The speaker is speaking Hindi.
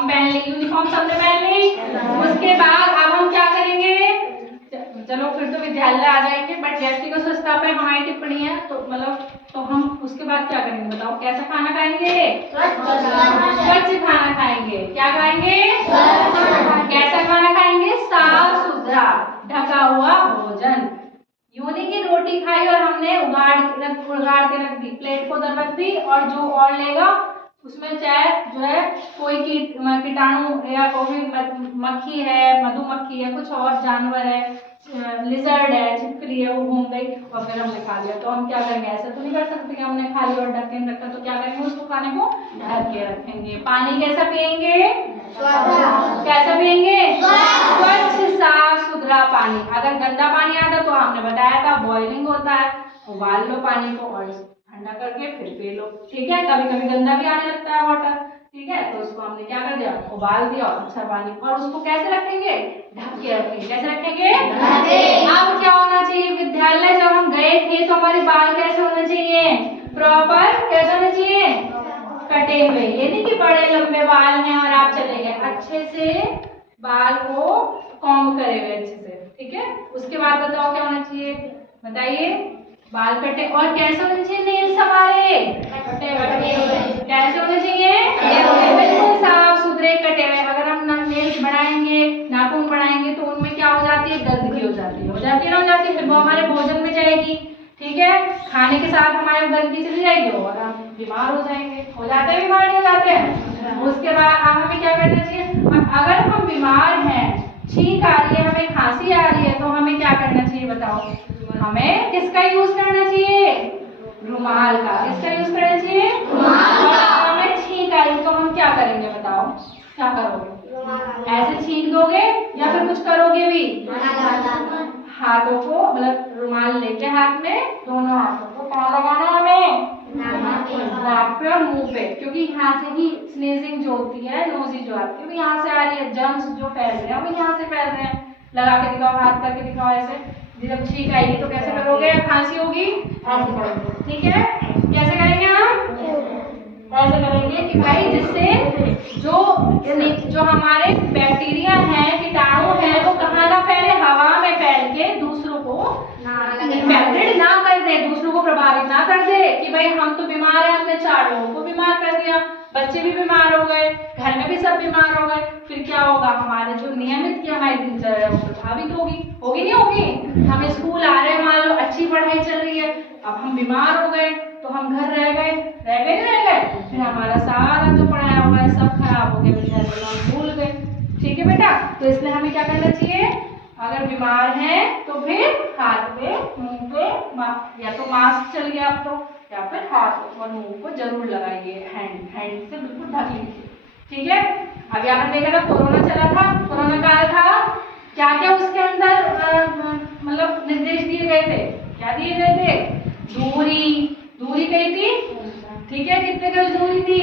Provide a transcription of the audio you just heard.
यूनिफॉर्म पहन ली, यूनिफॉर्म सबने पहन ली। उसके बाद अब हम क्या करेंगे, चलो फिर तो विद्यालय आ जाएंगे, बट व्यक्तिगत स्वच्छता पे हमारी टिप्पणी है तो मतलब तो हम उसके बाद क्या करेंगे बताओ, कैसा खाना खाएंगे, स्वच्छ खाना खाएंगे। क्या खाएंगे, कैसा खाना खाएंगे, साफ सुथरा ढका हुआ भोजन। यूनी की रोटी खाई और हमने उगाड़ के रख दी, प्लेट को उधर रख दी, और जो और लेगा उसमें चाहे जो है कोई कीटाणु या कोई मक्खी है, मधुमक्खी है, कुछ और जानवर है, लिजर्ड है, छिपकली है, वो घूम गई और फिर हमने खा लिया। तो हम क्या करेंगे, ऐसा तो नहीं कर सकते कि हमने खा लिया और ढक के रखा, तो क्या करेंगे, उसको खाने को ढक के रखेंगे। पानी कैसा पियेंगे, कैसा पियेंगे, स्वच्छ साफ सुथरा पानी। अगर गंदा पानी आता तो हमने बताया था बॉइलिंग होता है, उबाल लो पानी को और ठंडा करके फिर पी लो, ठीक है। कभी कभी गंदा भी आने लगता है वाटर, ठीक है, तो उसको हमने क्या कर दिया, उबाल दिया अच्छा पानी, और उसको कैसे रखेंगे, ढक के रखेंगे। कैसे रखेंगे, अब क्या होना चाहिए, विद्यालय जब हम गए थे तो हमारे बाल कैसे होने चाहिए, प्रॉपर कैसे होने चाहिए, कटे हुए। ये नहीं कि बड़े लंबे बाल हैं और आप चले गए, अच्छे से बाल को कॉम्ब करे हुए अच्छे से, ठीक है। उसके बाद बताओ क्या होना चाहिए, बताइए, बाल कटे, और कैसे होने चाहिए नेल्स हमारे, कटे हुए। कैसे होने चाहिए, बिल्कुल साफ सुथरे कटे हुए। अगर हम नेल्स बढ़ाएंगे, नाखून बढ़ाएंगे तो उनमें क्या हो जाती है, गंदगी हो जाती है, ना हो जाती है, फिर वो हमारे भोजन में जाएगी, ठीक है। खाने के साथ हमारे गंदगी चली जाएगी और हम बीमार हो जाएंगे, हो जाते हैं, बीमार हो जाते हैं। उसके बाद अब हमें क्या करना चाहिए, अगर हम बीमार हैं, छींक आ रही है, हमें खांसी आ रही है, तो हमें क्या करना चाहिए बताओ, हमें किसका यूज करना चाहिए, रुमाल का। किसका यूज करना चाहिए, रुमाल का। हमें छींक आई तो हम क्या करेंगे बताओ, क्या करोगे, ऐसे छींक दोगे या फिर कुछ करोगे भी, हाथों को मतलब रुमाल लेके हाथ में, दोनों हाथों को कहाँ लगाना है हमें, नाक पे और मुंह पे, क्योंकि यहाँ से ही स्नीजिंग जो होती है, नोजी जो आती है, यहाँ से आ रही है, जर्म्स जो फैल रहे हैं वो यहाँ से फैल रहे हैं। लगा के दिखाओ, हाथ करके दिखाओ ऐसे। जब छींक आएगी तो कैसे करोगे, खांसी होगी ऐसे करोगे, ठीक है। कैसे करेंगे हम, ऐसे करेंगे कि भाई जिससे जो हमारे बैक्टीरिया हैं, कीटाणु हैं, वो कहाँ ना फैले, हवा में फैल के दूसरों को इन्फेक्टेड ना कर दे, दूसरों को प्रभावित ना कर दे कि भाई हम तो बीमार हैं, हमने 4 लोगों को बीमार कर दिया, बच्चे भी बीमार हो गए, घर में भी सब बीमार हो गए, फिर क्या होगा, हमारे जो नियमित की हमारी दिनचर्या वो प्रभावित होगी, होगी नहीं होगी। हम स्कूल आ रहे हैं, मान लो अच्छी पढ़ाई चल रही है, अब हम बीमार हो गए तो हम घर रह गए, फिर हमारा सारा जो पढ़ाया हुआ है सब खराब हो गया, विद्यालय हम भूल गए, ठीक है बेटा। तो इसलिए हमें क्या करना चाहिए, अगर बीमार हैं तो फिर हाथ पे, मुंह पे, या तो मास्क चल गया अब तो, या फिर हाथ और मुंह को जरूर लगाइए, हैंड से बिल्कुल ढक लीजिए, ठीक है। अभी आपने देखा था कोरोना चला था, कोरोना काल था, क्या क्या उसके अंदर मतलब निर्देश दिए गए थे, क्या दिए गए थे, दूरी कही थी, ठीक है, कितने गज दूरी थी,